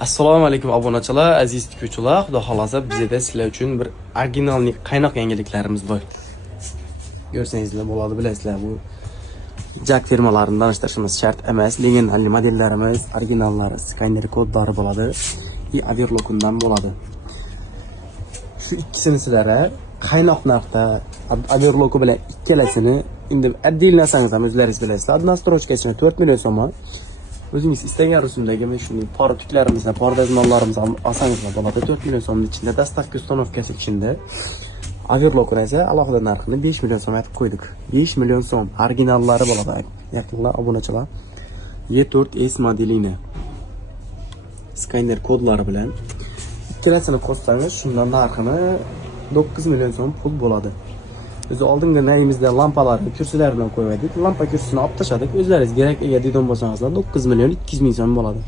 Assalomu alaykum obunachilar, aziz tikuvchilar. Xudo xolasa bizda sizlar uchun bir originallik qaynoq yangiliklarimiz bor. Ko'rsangizlar bo'ladi, bilasizlar, bu Jak firmalaridan tanishtirishimiz shart emas. Legendali modellarimiz, originallari, skanner kodlari bo'ladi. Averlokundan bo'ladi. Shu ikkisini sizlarga qaynoq narxda Averloku bilan ikkalasini endi addiylnasangiz ham o'zlaringiz bilasizlar. Одна строчка ichida 4 million so'm. O'zingiz istagan rusumdagi shunday pora tuklarimizni, pora dazmollarimizni olsangiz bo'ladi. 4 million so'mning ichida dastavka ustanovkasi ichida Averloku esa alohida narxini 5 million so'm aytib qo'ydik. 5 million so'm originallari bo'ladi. Yaqinlar obunachilar. E4S modelini skanner kodlari bilan ikkalasini qo'shsangiz shundan narxini 9 million so'm pul bo'ladi. O'zi oldingi nayimizda lampalarni, kursilarni qo'ydik. Lampa kursisini olib tashladik. O'zlaringiz kerak ega dedon bo'lsangizlar 9 million 200 ming so'm bo'ladi.